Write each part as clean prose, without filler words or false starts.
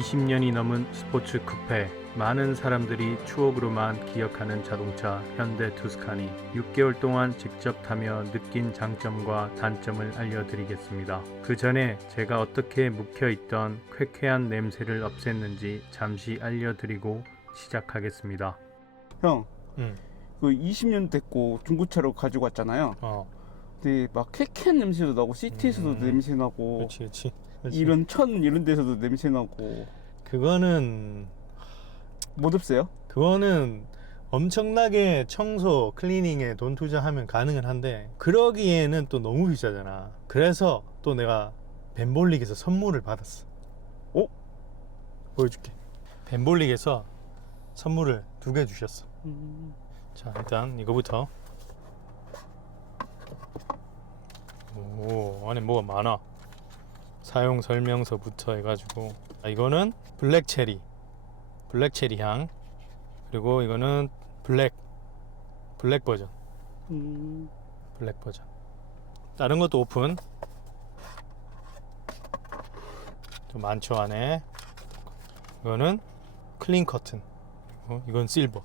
20년이 넘은 스포츠 쿠페, 많은 사람들이 추억으로만 기억하는 자동차 현대 투스카니. 6개월 동안 직접 타며 느낀 장점과 단점을 알려드리겠습니다. 그 전에 제가 어떻게 묵혀있던 쾌쾌한 냄새를 없앴는지 잠시 알려드리고 시작하겠습니다. 형, 응. 그 20년 됐고 중고차로 가지고 왔잖아요. 근데 막 쾌쾌한 냄새도 나고 시티에서도 냄새 나고 그렇지. 이런 천 이런 데서도 냄새 나고 그거는 못 없어요? 그거는 엄청나게 청소, 클리닝에 돈 투자하면 가능은 한데 그러기에는 또 너무 비싸잖아. 그래서 또 내가 벤볼릭에서 선물을 받았어. 어? 보여줄게. 벤볼릭에서 선물을 2개 주셨어. 자, 일단 이거부터. 오, 안에 뭐가 많아. 사용 설명서부터 해가지고, 이거는 블랙 체리 향. 그리고 이거는 블랙 버전. 블랙 버전. 다른 것도 오픈. 좀 많죠 안에. 이거는 클린 커튼. 이건 실버.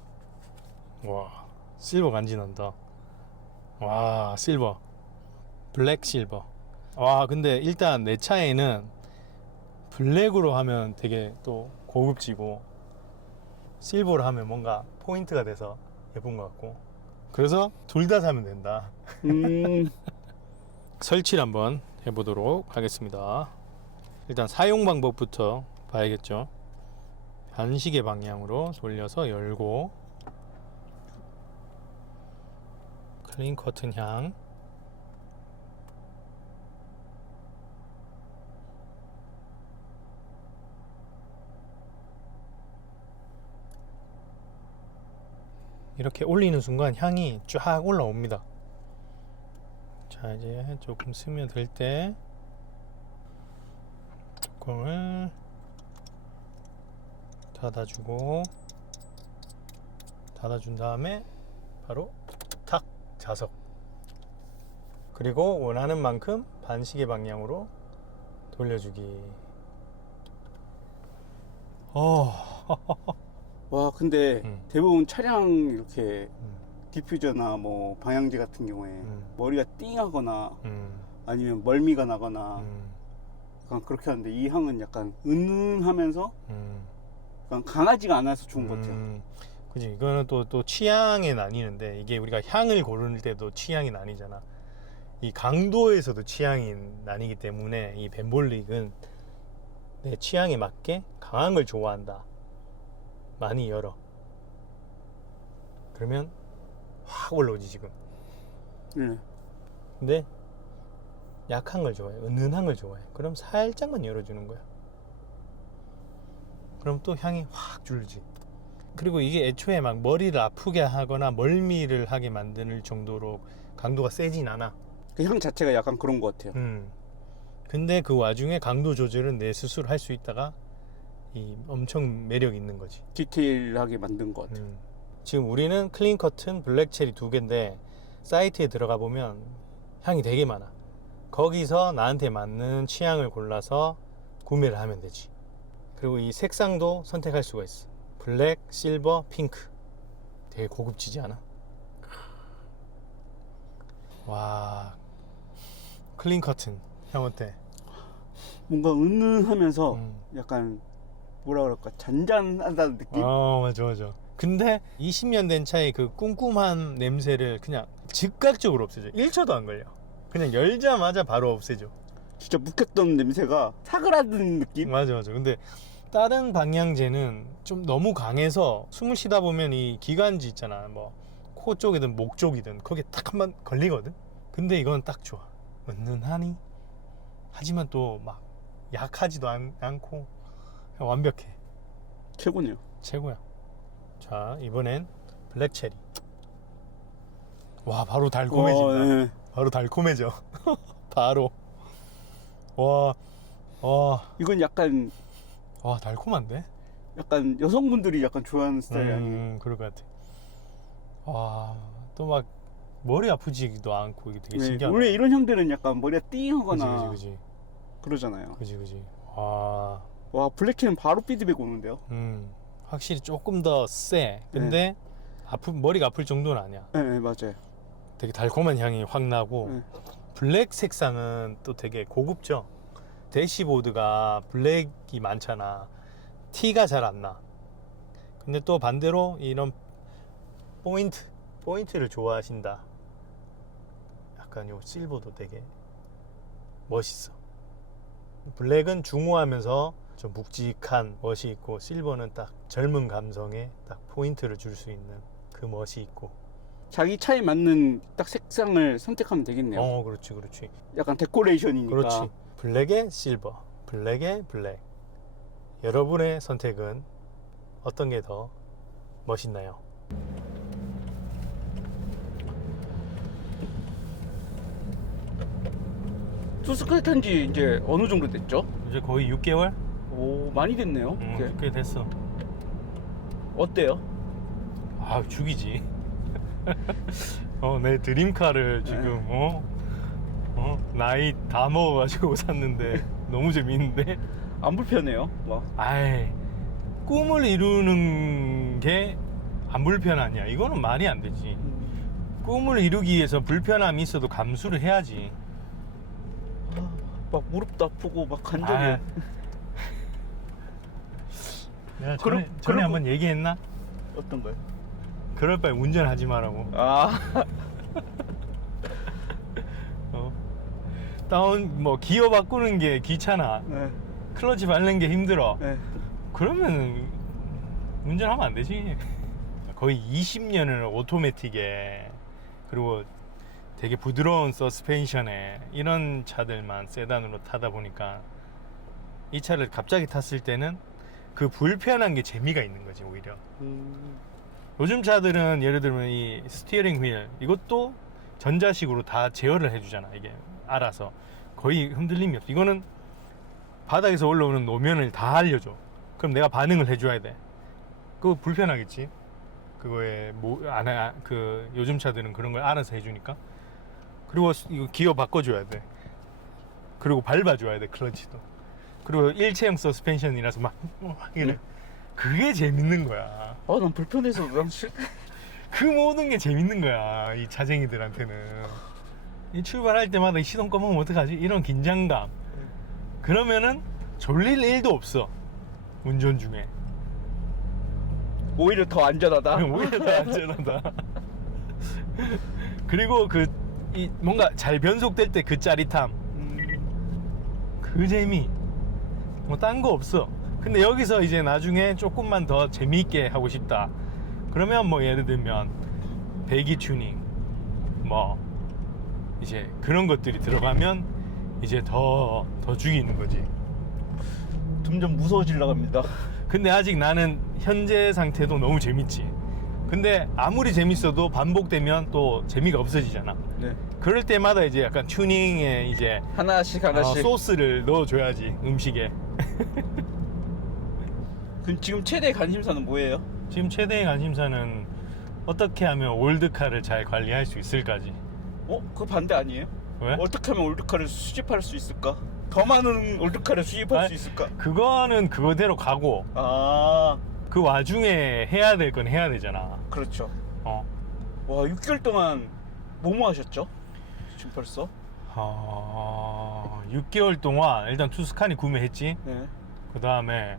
와, 실버 간지난다. 와, 실버. 블랙 실버. 와, 근데 일단 내 차에는 블랙으로 하면 되게 또 고급지고 실버로 하면 뭔가 포인트가 돼서 예쁜 것 같고, 그래서 둘 다 사면 된다. 설치를 한번 해보도록 하겠습니다. 일단 사용 방법부터 봐야겠죠. 반시계 방향으로 돌려서 열고, 클린 커튼 향. 이렇게 올리는 순간 향이 쫙 올라옵니다. 자, 이제 조금 스며들 때 뚜껑을 닫아준 다음에 바로 탁 자석. 그리고 원하는 만큼 반시계 방향으로 돌려주기. 와, 근데 대부분 차량 이렇게 음. 디퓨저나 뭐 방향제 같은 경우에 머리가 띵하거나 음. 아니면 멀미가 나거나 약간 그렇게 하는데 이 향은 약간 은은하면서 약간 강하지가 않아서 좋은 것 같아요. 그지. 이거는 또 취향에 나뉘는데, 이게 우리가 향을 고를 때도 취향이 나뉘잖아. 이 강도에서도 취향이 나뉘기 때문에 이 벤볼릭은 내 취향에 맞게 강한 걸 좋아한다. 많이 열어. 그러면 확 올라오지 지금. 네. 근데 약한 걸 좋아해. 은은한 걸 좋아해. 그럼 살짝만 열어주는 거야. 그럼 또 향이 확 줄지. 그리고 이게 애초에 막 머리를 아프게 하거나 멀미를 하게 만드는 정도로 강도가 세진 않아. 그 향 자체가 약간 그런 것 같아요. 근데 그 와중에 강도 조절은 내 스스로 할 수 있다가 이 엄청 매력 있는 거지. 디테일하게 만든 것 같아요. 지금 우리는 클린 커튼, 블랙 체리 2개인데 사이트에 들어가 보면 향이 되게 많아. 거기서 나한테 맞는 취향을 골라서 구매를 하면 되지. 그리고 이 색상도 선택할 수가 있어. 블랙, 실버, 핑크. 되게 고급지지 않아? 와, 클린 커튼 향 어때? 뭔가 은은하면서 약간 뭐라 그럴까, 잔잔하다는 느낌? 맞아. 근데 20년 된 차의 그 쿰쿰한 냄새를 그냥 즉각적으로 없애줘. 1초도 안 걸려. 그냥 열자마자 바로 없애줘. 진짜 묵혔던 냄새가 사그라든 느낌? 맞아. 근데 다른 방향제는 좀 너무 강해서 숨을 쉬다 보면 이 기관지 있잖아, 뭐 코 쪽이든 목 쪽이든 거기에 딱 한 번 걸리거든. 근데 이건 딱 좋아. 은은하니 하지만 또 막 약하지도 않고 그냥 완벽해. 최고네요. 최고야. 자, 이번엔 블랙 체리. 와, 바로 달콤해진다. 네. 바로 달콤해져. 바로. 와, 이건 약간 달콤한데? 약간 여성분들이 약간 좋아하는 스타일 아니에요? 그럴 것 같아. 와, 또 막 머리 아프지도 않고 이게 되게 네, 신기하다. 원래 이런 향들은 약간 머리가 띵하거나 그지. 그러잖아요. 그지. 와, 와 블랙키는 바로 피드백 오는데요. 확실히 조금 더 세. 근데 머리가 아플 정도는 아니야. 네, 맞아요. 되게 달콤한 향이 확 나고 네. 블랙 색상은 또 되게 고급져. 대시보드가 블랙이 많잖아. 티가 잘 안 나. 근데 또 반대로 이런 포인트를 좋아하신다. 약간 요 실버도 되게 멋있어. 블랙은 중후하면서 좀 묵직한 멋이 있고, 실버는 딱 젊은 감성에 딱 포인트를 줄 수 있는 그 멋이 있고. 자기 차에 맞는 딱 색상을 선택하면 되겠네요. 그렇지, 그렇지. 약간 데코레이션이니까. 그렇지. 블랙에 실버, 블랙에 블랙. 여러분의 선택은 어떤 게 더 멋있나요? 투스카이 탄지 이제 어느 정도 됐죠? 이제 거의 6개월? 오, 많이 됐네요. 네. 꽤 됐어. 어때요? 아, 죽이지. 내 드림카를 지금 나이 다 먹어가지고 샀는데 너무 재밌는데. 안 불편해요? 막. 아이, 꿈을 이루는 게 안 불편하냐? 이거는 말이 안 되지. 꿈을 이루기 위해서 불편함이 있어도 감수를 해야지. 막 무릎도 아프고 막 관절이. 아, 내가 전에 그럼- 한번 얘기했나? 어떤 거요? 그럴 바에 운전하지 말라고. 아, 기어 바꾸는 게 귀찮아. 네, 클러치 밟는 게 힘들어. 네. 그러면 운전하면 안 되지. 거의 20년을 오토매틱에, 그리고 되게 부드러운 서스펜션에 이런 차들만 세단으로 타다 보니까 이 차를 갑자기 탔을 때는 그 불편한 게 재미가 있는 거지, 오히려. 요즘 차들은 예를 들면 이 스티어링 휠, 이것도 전자식으로 다 제어를 해주잖아. 이게 알아서 거의 흔들림이 없어. 이거는 바닥에서 올라오는 노면을 다 알려줘. 그럼 내가 반응을 해줘야 돼. 그거 불편하겠지. 그거에 요즘 차들은 그런 걸 알아서 해주니까. 그리고 이거 기어 바꿔줘야 돼. 그리고 밟아줘야 돼, 클러치도. 그리고 일체형 서스펜션이라서 막 이래. 그게 재밌는 거야. 난 불편해서 난 싫다. 그 모든 게 재밌는 거야, 이 차쟁이들한테는. 이 출발할 때마다 이 시동 꺼먹으면 어떡하지? 이런 긴장감. 그러면은 졸릴 일도 없어, 운전 중에. 오히려 더 안전하다. 오히려 더 안전하다. 그리고 뭔가 잘 변속될 때 그 짜릿함, 그 재미, 뭐 딴 거 없어. 근데 여기서 이제 나중에 조금만 더 재미있게 하고 싶다, 그러면 뭐 예를 들면 배기 튜닝, 뭐 이제 그런 것들이 들어가면 이제 더 죽이는 거지. 점점 무서워지려고 합니다. 근데 아직 나는 현재 상태도 너무 재밌지. 근데 아무리 재밌어도 반복되면 또 재미가 없어지잖아. 네. 그럴 때마다 이제 약간 튜닝에 이제 하나씩 소스를 넣어줘야지, 음식에. 그럼 지금 최대 관심사는 뭐예요? 지금 최대의 관심사는 어떻게 하면 올드카를 잘 관리할 수 있을까지. 그거 반대 아니에요? 왜? 어떻게 하면 올드카를 수집할 수 있을까? 더 많은 올드카를 수집할 아니, 수 있을까? 그거는 그거대로 가고, 아, 그 와중에 해야 될 건 해야 되잖아. 그렇죠. 와, 와, 6개월 동안 뭐뭐 하셨죠? 지금 벌써? 6개월 동안 일단 투스카니 구매했지. 네. 그 다음에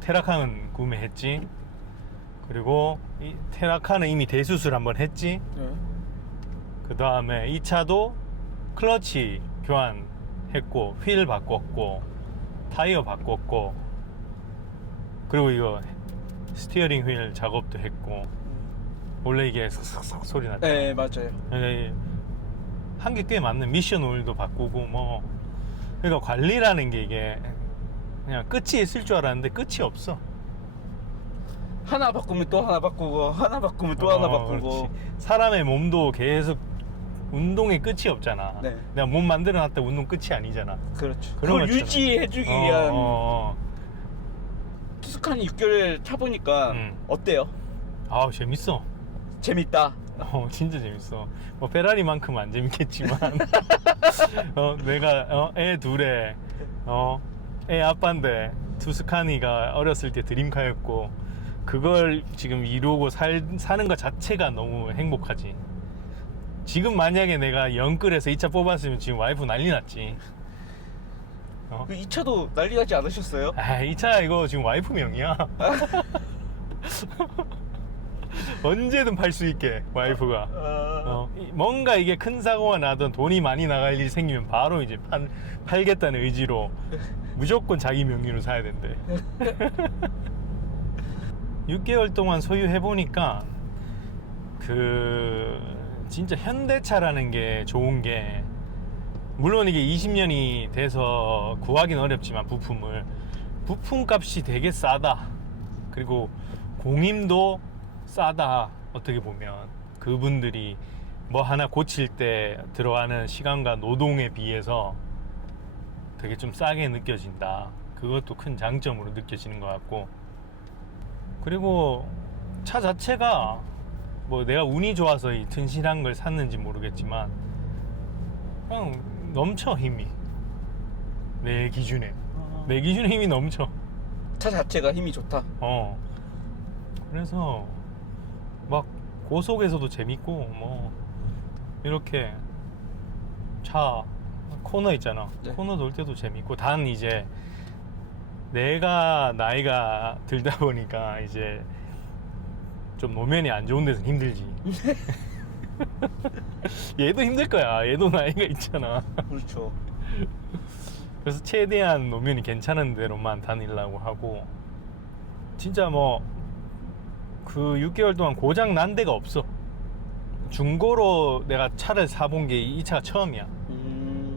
테라칸은 구매했지. 그리고 이 테라칸은 이미 대수술 한번 했지. 네. 그 다음에 이 차도 클러치 교환했고, 휠 바꿨고, 타이어 바꿨고, 그리고 이거 스티어링 휠 작업도 했고. 원래 이게 삭삭삭 소리 났잖아. 네, 맞아요. 한 게 꽤 많네. 미션 오일도 바꾸고 뭐. 그러니까 관리라는 게 이게 그냥 끝이 있을 줄 알았는데 끝이 없어. 하나 바꾸면 또 하나 바꾸고, 하나 바꾸면 또 하나 바꾸고. 그렇지. 사람의 몸도 계속 운동의 끝이 없잖아. 네. 내가 몸 만들어 놨다 운동 끝이 아니잖아. 그렇죠. 그런 그걸 것처럼. 유지해주기 위한 투스카니 6개월 타보니까 어때요? 아, 재밌어. 재밌다. 진짜 재밌어. 뭐 페라리만큼은 안 재밌겠지만 내가 애 둘에 애 아빠인데 투스카니가 어렸을 때 드림카였고 그걸 지금 이루고 사는 것 자체가 너무 행복하지. 지금 만약에 내가 영끌에서 이 차 뽑았으면 지금 와이프 난리 났지. 그 이 차도 난리 나지 않으셨어요? 아, 이 차 이거 지금 와이프 명이야. 언제든 팔 수 있게 와이프가. 뭔가 이게 큰 사고가 나든 돈이 많이 나갈 일이 생기면 바로 이제 팔겠다는 의지로 무조건 자기 명의로 사야 된대. 6개월 동안 소유해보니까 진짜 현대차라는 게 좋은 게, 물론 이게 20년이 돼서 구하기는 어렵지만 부품값이 되게 싸다. 그리고 공임도 싸다. 어떻게 보면 그분들이 뭐 하나 고칠 때 들어가는 시간과 노동에 비해서 되게 좀 싸게 느껴진다. 그것도 큰 장점으로 느껴지는 것 같고, 그리고 차 자체가 뭐 내가 운이 좋아서 이 튼실한 걸 샀는지 모르겠지만 그냥 넘쳐. 힘이 내 기준에 힘이 넘쳐. 차 자체가 힘이 좋다. 그래서 막 고속에서도 재밌고, 뭐 이렇게 차 코너 있잖아. 네. 코너 돌 때도 재밌고, 단 이제 내가 나이가 들다 보니까 이제 좀 노면이 안 좋은 데서 힘들지. 얘도 힘들 거야. 얘도 나이가 있잖아. 그렇죠. 그래서 최대한 노면이 괜찮은 데로만 다니려고 하고, 진짜 뭐 그 6개월 동안 고장 난 데가 없어. 중고로 내가 차를 사본 게 이 차가 처음이야.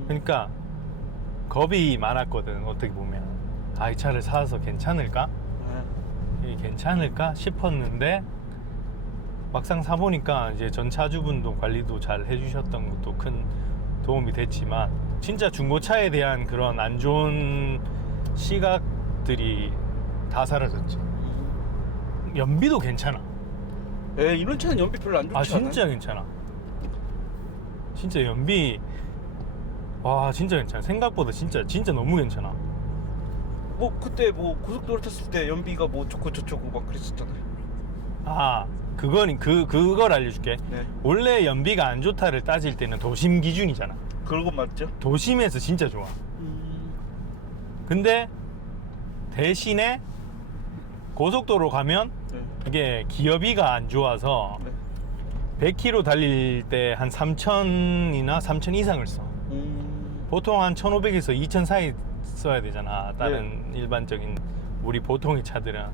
그러니까 겁이 많았거든. 어떻게 보면 이 차를 사서 괜찮을까? 이게 괜찮을까 싶었는데 막상 사보니까 이제 전 차주분도 관리도 잘 해주셨던 것도 큰 도움이 됐지만, 진짜 중고차에 대한 그런 안 좋은 시각들이 다 사라졌지. 연비도 괜찮아. 이런 차는 연비 별로 안 좋지 않아요? 진짜 괜찮아. 진짜 연비 진짜 괜찮아. 생각보다 진짜 너무 괜찮아. 뭐 그때 뭐 고속도로 탔을 때 연비가 뭐 좋고 저쩌고 막 그랬었잖아요. 그걸 알려줄게. 네. 원래 연비가 안 좋다를 따질 때는 도심 기준이잖아. 그건 맞죠? 도심에서 진짜 좋아. 근데 대신에 고속도로 가면 네. 이게 기어비가 안 좋아서 네. 100km 달릴 때 한 3,000이나 3,000 이상을 써. 보통 한 1,500에서 2,000 사이 써야 되잖아. 다른 일반적인 우리 보통의 차들은.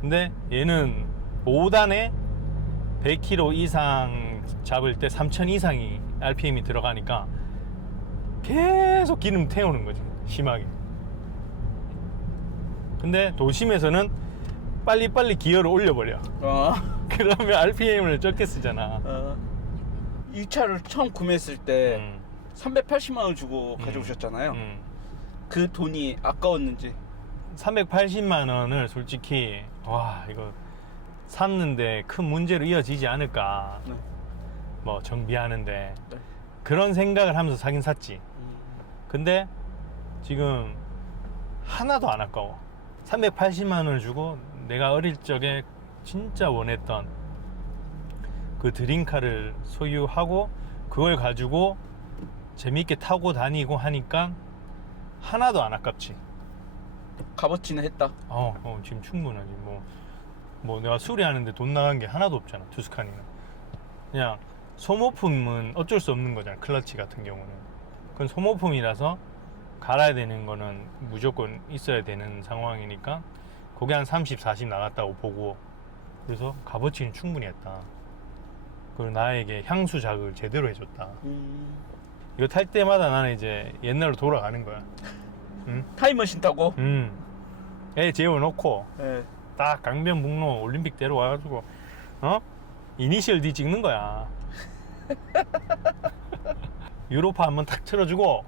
근데 얘는 5단에 100km 이상 잡을 때 3,000 이상이 RPM이 들어가니까 계속 기름 태우는 거지, 심하게. 근데 도심에서는 빨리빨리 기어를 올려버려. 그러면 RPM을 적게 쓰잖아. 이 차를 처음 구매했을 때 380만 원 주고 가져오셨잖아요. 그 돈이 아까웠는지. 380만 원을 솔직히 이거 샀는데 큰 문제로 이어지지 않을까. 네. 뭐 정비하는데 네. 그런 생각을 하면서 사긴 샀지. 근데 지금 하나도 안 아까워. 380만 원을 주고 내가 어릴 적에 진짜 원했던 그 드림카를 소유하고 그걸 가지고 재밌게 타고 다니고 하니까 하나도 안 아깝지. 값어치는 했다. 지금 충분하지. 뭐 내가 수리하는데 돈 나간 게 하나도 없잖아, 투스카니는. 그냥 소모품은 어쩔 수 없는 거잖아. 클러치 같은 경우는 그건 소모품이라서 갈아야 되는 거는 무조건 있어야 되는 상황이니까 그게 한 30, 40 나갔다고 보고, 그래서 값어치는 충분히 했다. 그리고 나에게 향수 자극을 제대로 해줬다. 이거 탈 때마다 나는 이제 옛날로 돌아가는 거야. 타임머신 타고? 애 재워놓고 네. 딱 강변북로 올림픽대로 와가지고 이니셜 D 찍는 거야. 유로파 한번 탁 틀어주고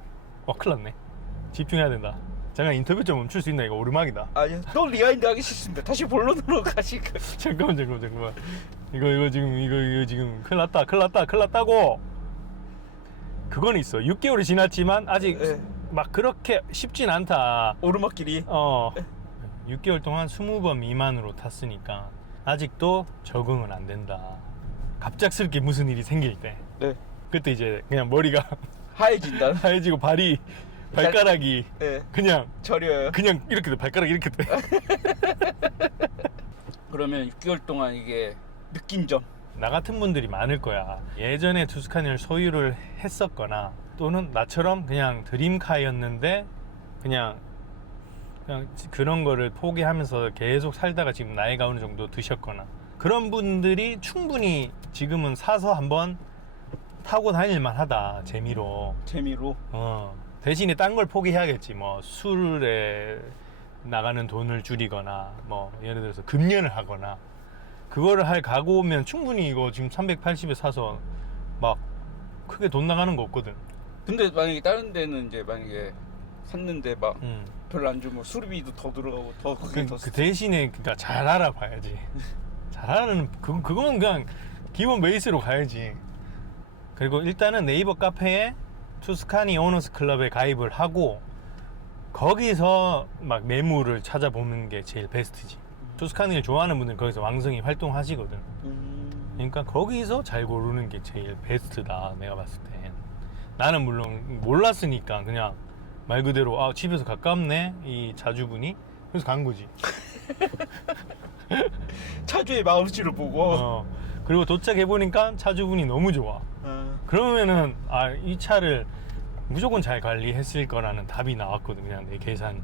큰일 났네. 집중해야 된다. 잠깐 인터뷰 좀 멈출 수 있나? 이거 오르막이다. 아니요, 또 리와인드 하기 싫습니다. 다시 본론으로 가시고. 잠깐만. 이거 지금 큰일 났다고. 그건 있어. 6개월이 지났지만 아직 막 그렇게 쉽진 않다. 오르막길이. 6개월 동안 20번 미만으로 탔으니까 아직도 적응은 안 된다. 갑작스럽게 무슨 일이 생길 때 네. 그때 이제 그냥 머리가 하얘진다. 하얘지고 발가락이 네. 그냥 저려요. 이렇게 돼. 발가락이 이렇게 돼. 그러면 6개월 동안 이게 느낀 점. 나 같은 분들이 많을 거야. 예전에 투스카니를 소유를 했었거나 또는 나처럼 그냥 드림카였는데 그냥 그런 거를 포기하면서 계속 살다가 지금 나이가 어느 정도 드셨거나 그런 분들이 충분히 지금은 사서 한번 타고 다닐만 하다. 재미로. 대신에 딴 걸 포기해야겠지. 뭐 술에 나가는 돈을 줄이거나 뭐 예를 들어서 금연을 하거나 그거를 할 각오면 충분히 이거 지금 380에 사서 막 크게 돈 나가는 거 없거든. 근데 만약에 다른 데는 이제 만약에 샀는데 막 별로 안 주면 수리비도 더 들어가고 더 그게 더 그 대신에 그러니까 잘 알아봐야지. 잘 알아는 그건 그냥 기본 베이스로 가야지. 그리고 일단은 네이버 카페에 투스카니 오너스 클럽에 가입을 하고 거기서 막 매물을 찾아보는 게 제일 베스트지. 투스카니를 좋아하는 분들은 거기서 왕성히 활동하시거든. 그러니까 거기서 잘 고르는 게 제일 베스트다. 내가 봤을 땐. 나는 물론 몰랐으니까 그냥 말 그대로 집에서 가깝네 이 차주분이. 그래서 간 거지. 차주의 마음씨를 보고. 그리고 도착해 보니까 차주분이 너무 좋아. 그러면은 이 차를 무조건 잘 관리했을 거라는 답이 나왔거든. 그냥 내 계산이.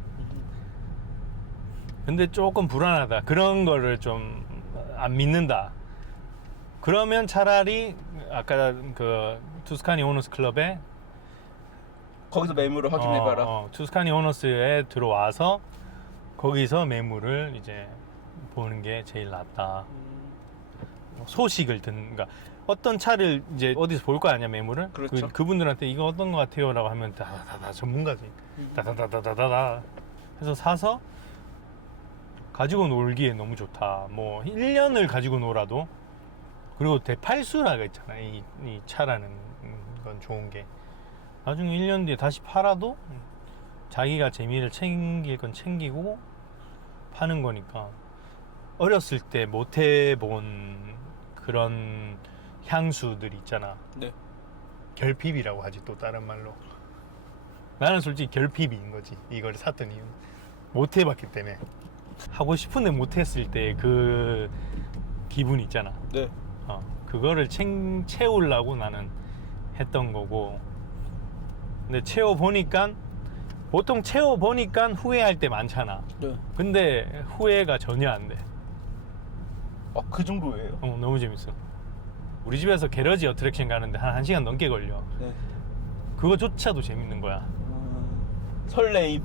근데 조금 불안하다. 그런 거를 좀 안 믿는다. 그러면 차라리 아까 그 투스카니 오너스 클럽에 거기서 매물을 확인해봐라. 투스카니 오너스에 들어와서 거기서 매물을 이제 보는 게 제일 낫다. 소식을 그러니까 어떤 차를 이제 어디서 볼 거 아니야 매물을. 그렇죠. 그분들한테 이거 어떤 거 같아요라고 하면 다 전문가지. 다다다다다다 해서 사서 가지고 놀기에 너무 좋다. 뭐 1년을 가지고 놀아도. 그리고 대팔수라가 있잖아. 이 차라는 건 좋은 게 나중에 1년 뒤에 다시 팔아도 자기가 재미를 챙길 건 챙기고 파는 거니까. 어렸을 때 못 해본 그런 향수들 있잖아. 네. 결핍이라고 하지 또 다른 말로. 나는 솔직히 결핍인 거지. 이걸 샀던 이유는 못 해봤기 때문에. 하고 싶은데 못 했을 때 그 기분 있잖아. 네. 그거를 채우려고 나는 했던 거고. 근데 채워보니까 보통 채워보니까 후회할 때 많잖아. 네. 근데 후회가 전혀 안 돼. 그 정도예요? 너무 재밌어. 우리 집에서 게러지 어트랙션 가는데 한 1시간 넘게 걸려. 네. 그거조차도 재밌는 거야. 설레임.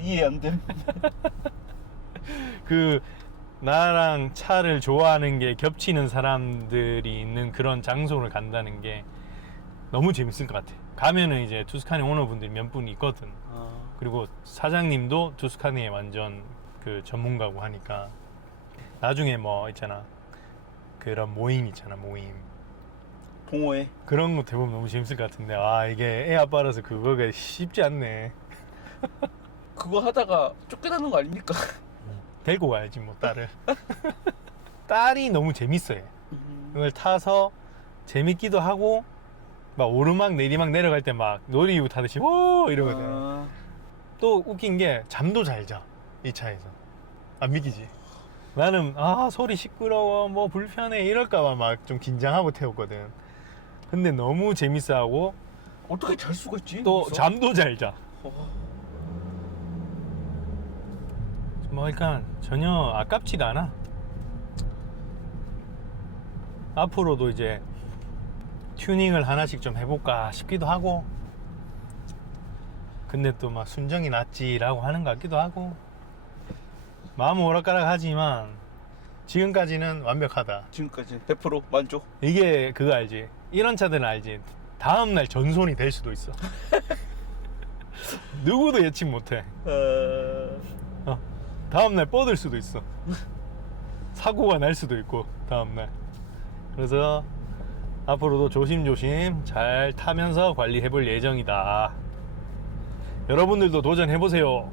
이해 안 돼. 나랑 차를 좋아하는 게 겹치는 사람들이 있는 그런 장소를 간다는 게 너무 재밌을 것 같아. 가면은 이제 투스카니 오너분들이 몇 분 있거든. 그리고 사장님도 투스카니에 완전 그 전문가고 하니까 나중에 뭐 있잖아. 그런 모임 있잖아. 모임. 동호회. 그런 거 대부분 너무 재밌을 것 같은데 이게 애 아빠라서 그거가 쉽지 않네. 그거 하다가 쫓겨나는 거 아닙니까? 데리고 가야지 뭐 딸을. 딸이 너무 재밌어요. 이걸 타서 재밌기도 하고 막 오르막 내리막 내려갈 때 막 놀이기구 타듯이 오 이러거든. 또 웃긴 게 잠도 잘 자. 이 차에서. 안 믿기지? 나는 소리 시끄러워 뭐 불편해 이럴까봐 막 좀 긴장하고 태웠거든. 근데 너무 재밌어하고 어떻게 잘 수가 있지? 또 거기서? 잠도 잘 자. 뭐 그러니까 전혀 아깝지가 않아. 앞으로도 이제 튜닝을 하나씩 좀 해볼까 싶기도 하고. 근데 또 막 순정이 낫지라고 하는 것 같기도 하고. 마음은 오락가락하지만 지금까지는 완벽하다. 지금까지 100% 만족. 이게 그거 알지? 이런 차들은 알지? 다음날 전손이 될 수도 있어. 누구도 예측 못해. 다음날 뻗을 수도 있어. 사고가 날 수도 있고 다음날. 그래서 앞으로도 조심조심 잘 타면서 관리해 볼 예정이다. 여러분들도 도전해 보세요.